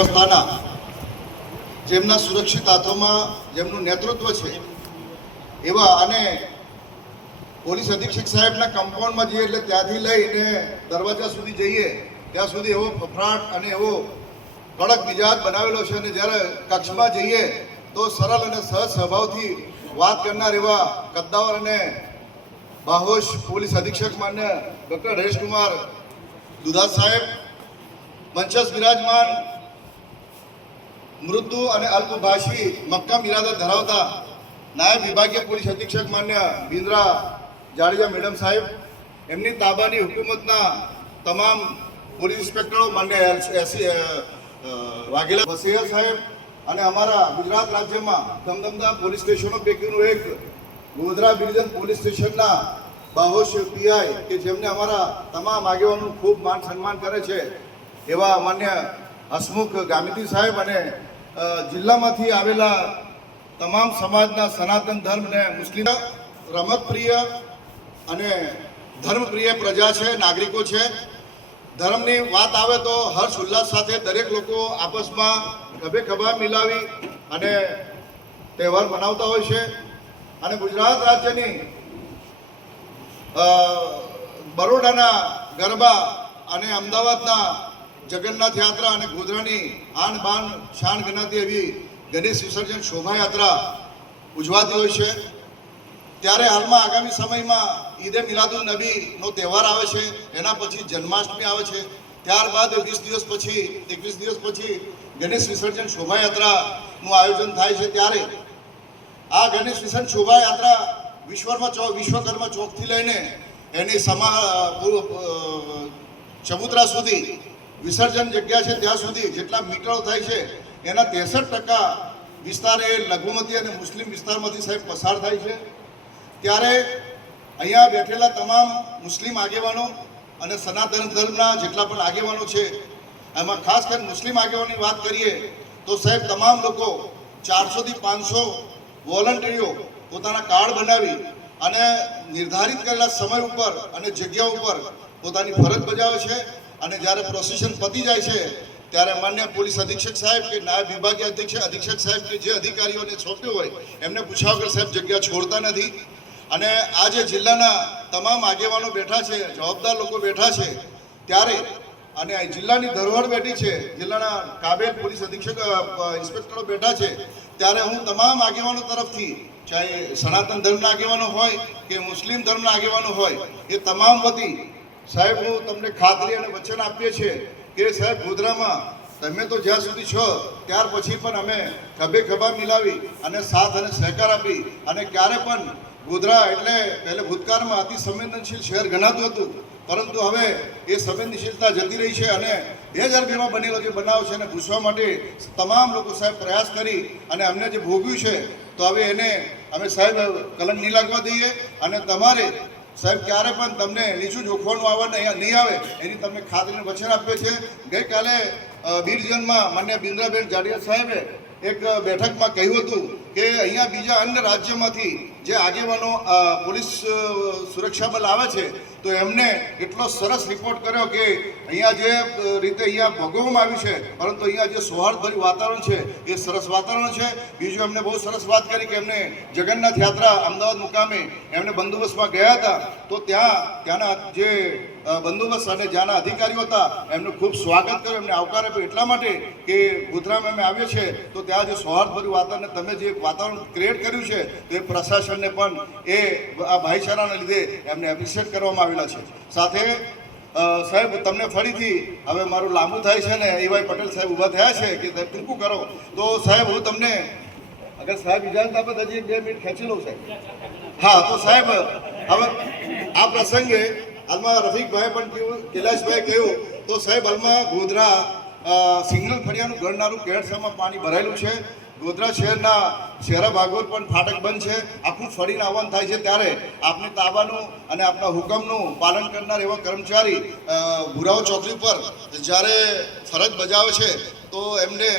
વ્યવસ્થાના જેમના સુરક્ષિત હાથોમાં જેમનું નેતૃત્વ છે એવા અને પોલીસ અધિક્ષક સાહેબના કમ્પાઉન્ડમાં જઈએ એટલે ત્યાંથી લઈને દરવાજા સુધી જઈએ ત્યાં સુધી એવો ફફડાટ અને એવો કડક મિજાજ બનાવેલો છે અને જ્યારે કક્ષમાં જઈએ તો સરળ અને સહજ સ્વભાવથી વાત કરનાર એવા કદ્દાવર અને બાહોશ પોલીસ અધિક્ષક માન્ય ડૉક્ટર હરેશકુમાર દુધાત સાહેબ, મંચસ બિરાજમાન મૃદુ અને અલ્પભાષી મક્કમ ઇરાદા ધરાવતા નાયબ વિભાગીય પોલીસ અધિક્ષક માન્ય બિન્દ્રા જાડેજા મેડમ સાહેબ, એમની તાબાની હુકુમતના તમામ પોલીસ ઇન્સ્પેક્ટરો માન્ય વાઘેલા વસૈયા સાહેબ અને અમારા ગુજરાત રાજ્યમાં ધમધમતા પોલીસ સ્ટેશનો પૈકીનું એક ગોધરા ડિવિઝન પોલીસ સ્ટેશનના બાહોશ પીઆઈ કે જેમને અમારા તમામ આગેવાનોનું ખૂબ માન સન્માન કરે છે એવા માન્ય હસમુખ ગામિતી સાહેબ અને જિલ્લામાંથી આવેલા તમામ સમાજના સનાતન ધર્મ અને મુસ્લિમ રમતપ્રિય અને ધર્મપ્રિય પ્રજા છે, નાગરિકો છે. ધર્મની વાત આવે તો હર્ષ ઉલ્લાસ સાથે દરેક લોકો આપસમાં ખભે ખભા મિલાવી અને તહેવાર મનાવતા હોય છે. અને ગુજરાત રાજ્યની બરોડાના ગરબા અને અમદાવાદના જગન્નાથ યાત્રા અને ગોધરાની આન બાન શાન ગણાતી એવી ગણેશ વિસર્જન શોભાયાત્રા ઉજવાતી હોય છે. ત્યારે હાલમાં આગામી સમયમાં ઈદે મિલાદુલ નબીનો તહેવાર આવે છે, એના પછી જન્માષ્ટમી આવે છે, ત્યારબાદ 20 દિવસ પછી 21 દિવસ પછી ગણેશ વિસર્જન શોભાયાત્રાનું આયોજન થાય છે. ત્યારે આ ગણેશ વિસર્જન શોભાયાત્રા વિશ્વકર્મા ચોકથી લઈને એની ચબુતરા સુધી વિસર્જન જગ્યા છે ત્યાં સુધી જેટલા મીટરો થાય છે એના 63% વિસ્તાર એ લઘુમતી અને મુસ્લિમ વિસ્તારમાંથી સાહેબ પસાર થાય છે. ત્યારે અહીંયા બેઠેલા તમામ મુસ્લિમ આગેવાનો અને સનાતન ધર્મના જેટલા પણ આગેવાનો છે એમાં ખાસ કરીને મુસ્લિમ આગેવાનોની વાત કરીએ તો સાહેબ તમામ લોકો 400 થી 500 વોલન્ટિયરો પોતાના કાર્ડ બનાવી અને નિર્ધારિત કરેલા સમય ઉપર અને જગ્યા ઉપર પોતાની ફરજ બજાવે છે. અને જ્યારે પ્રોસેશન પતી જાય છે ત્યારે માન્ય પોલીસ અધિક્ષક સાહેબ કે નાયબ વિભાગીય અધિક્ષક સાહેબ કે જે અધિકારીઓને સોંપ્યું હોય એમને પૂછ્યા વગર સાહેબ જગ્યા છોડતા નથી. અને આ જે જિલ્લાના તમામ આગેવાનો બેઠા છે, જવાબદાર લોકો બેઠા છે ત્યારે અને જિલ્લાની ધરોહર બેઠી છે, જિલ્લાના કાબેલ પોલીસ અધિક્ષક ઇન્સ્પેક્ટરો બેઠા છે, ત્યારે હું તમામ આગેવાનો તરફથી ચાહે સનાતન ધર્મના આગેવાનો હોય કે મુસ્લિમ ધર્મના આગેવાનો હોય એ તમામ વતી સાહેબ હું તમને ખાતરી અને વચન આપીએ છીએ કે સાહેબ ગોધરામાં તમે તો જ્યાં સુધી છો ત્યાર પછી પણ અમે ખભે ખભા મિલાવી અને સાથ અને સહકાર આપી અને ક્યારે પણ ગોધરા એટલે પહેલે ભૂતકાળમાં અતિ સંવેદનશીલ શહેર ગણાતું હતું, પરંતુ હવે એ સંવેદનશીલતા જતી રહી છે અને 2002માં બનેલો જે બનાવ છે એને ભૂસવા માટે તમામ લોકો સાહેબ પ્રયાસ કરી અને અમને જે ભોગ્યું છે તો હવે એને અમે સાહેબ કલંક નહીં લાગવા દઈએ. અને તમારે સાહેબ ક્યારે પણ તમને નીચું જોખવાનું નહીં આવે એની તમને ખાતરીને વચન આપ્યો છે. ગઈકાલે બીરજનમાં માન્ય બિન્દ્રાબેન જાડેજા સાહેબે એક બેઠકમાં કહ્યું હતું કે અહીંયા બીજા અન્ય રાજ્યમાંથી જે આગેવાનો પોલીસ સુરક્ષા બળ આવે છે તો એમને એટલો સરસ રિપોર્ટ કર્યો કે અહીંયા જે રીતે અહીંયા ભોગવવામાં આવ્યું છે, પરંતુ અહીંયા જે સૌહાર્દભર્યું વાતાવરણ છે એ સરસ વાતાવરણ છે. બીજું એમને બહુ સરસ વાત કરી કે એમને જગન્નાથ યાત્રા અમદાવાદ મુકામે એમને બંદોબસ્તમાં ગયા હતા તો ત્યાંના જે બંદોબસ્ત અને જ્યાંના અધિકારીઓ હતા એમનું ખૂબ સ્વાગત કર્યું, એમને આવકાર આપ્યો એટલા માટે કે ગોધરામાં અમે આવ્યો છે તો ત્યાં જે સૌહાર્દભર્યું વાતાવરણ તમે જે વાતાવરણ ક્રિએટ કર્યું છે તે પ્રશાસનને પણ એ આ ભાઈચારાના લીધે એમને એપ્રિશિએટ કરવામાં આવેલા છે. સાથે સાહેબ તમને ફરીથી હવે મારું લાંબુ થાય છે ને એવાય પટેલ સાહેબ ઊભા થયા છે કે સાહેબ ટૂંકું કરો તો સાહેબ હું તમને અગર સાહેબ ઇજાજત આપે તો હજી 2 મિનિટ ખેંચી લઉં સાહેબ. હા તો સાહેબ હવે આ પ્રસંગે હાલમાં રફીકભાઈ પણ કહ્યું, કૈલાશભાઈ કહ્યું તો સાહેબ હાલમાં ગોધરા સિંગલ ફળિયાનું ગણનારું કેળસામાં પાણી ભરાયેલું છે. ગોધરા શહેરના શહેરા ભાગોળ પણ ફાટક બંધ છે, આખું ફળીને આવવાનું થાય છે. ત્યારે આપની તાબાનું અને આપના હુકમનું પાલન કરનાર એવા કર્મચારી ભુરાઓ ચોકડી પર જ્યારે ફરજ બજાવે છે તો એમને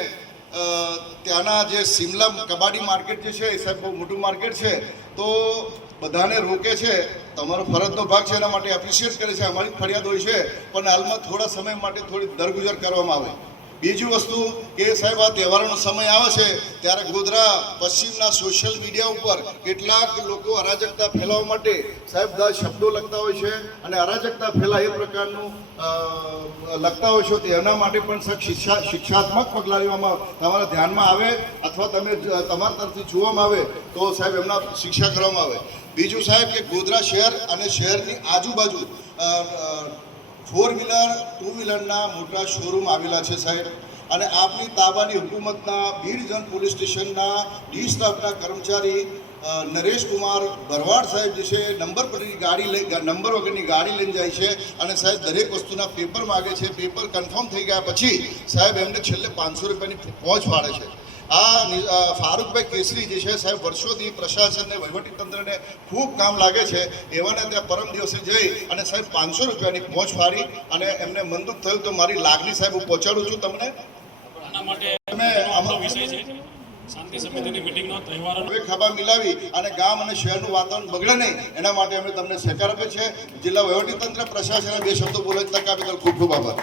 ત્યાંના જે સિમલા કબાડી માર્કેટ જે છે એ સાહેબ બહુ મોટું માર્કેટ છે તો બધાને રોકે છે. તમારો ફરજનો ભાગ છે એના માટે એપ્રિશિએટ કરે છે. અમારી ફરિયાદ હોય છે પણ હાલમાં થોડા સમય માટે થોડી દરગુજર કરવામાં આવે બીજી વસ્તુ કે સાહેબ આ તહેવારોનો સમય આવે છે ત્યારે ગોધરા પશ્ચિમના સોશિયલ મીડિયા ઉપર કેટલાક લોકો અરાજકતા ફેલાવવા માટે સાહેબ દા શબ્દો લખતા હોય છે અને અરાજકતા ફેલાય એ પ્રકારનું લખતા હોય છો તો એના માટે પણ સાહેબ શિક્ષાત્મક પગલાં લેવામાં તમારા ધ્યાનમાં આવે અથવા તમે તમારા તરફથી જોવામાં આવે તો સાહેબ એમના શિક્ષા કરવામાં આવે. બીજું સાહેબ કે ગોધરા શહેર અને શહેરની આજુબાજુ 4-વ્હીલર 2-વ્હીલરના મોટા શોરૂમ આવેલા છે સાહેબ અને આપની તાબાની હુકુમતના બીડજન પોલીસ સ્ટેશનના ડી સ્ટાફના કર્મચારી નરેશ કુમાર ભરવાડ સાહેબ જે છે નંબર વગરની ગાડી લઈને જાય છે અને સાહેબ દરેક વસ્તુના પેપર માગે છે. પેપર કન્ફર્મ થઈ ગયા પછી સાહેબ એમને છેલ્લે 500 રૂપિયાની પહોંચ પાડે છે. આ ફારૂકભાઈ કેસરી જે છે સાહેબ વર્ષોથી પ્રશાસનને વહીવટીતંત્રને ખૂબ કામ લાગે છે. એવાને ત્યાં પરમ દિવસે જઈ અને સાહેબ 500 રૂપિયાની પહોંચ ફાડી અને એમને મનદુખ થયું તો મારી લાગણી સાહેબ હું પહોંચાડું છું તમને. આના માટે વિષય છે શાંતિ સમિતિની મીટિંગનો તહેવારો હવે ખભા મિલાવી અને ગામ અને શહેરનું વાતાવરણ બગડે નહીં એના માટે અમે તમને સહકાર આપીએ છીએ. જિલ્લા વહીવટીતંત્ર પ્રશાસને 2 શબ્દો બોલવાની તક આપી બદલ ખૂબ ખૂબ આભાર.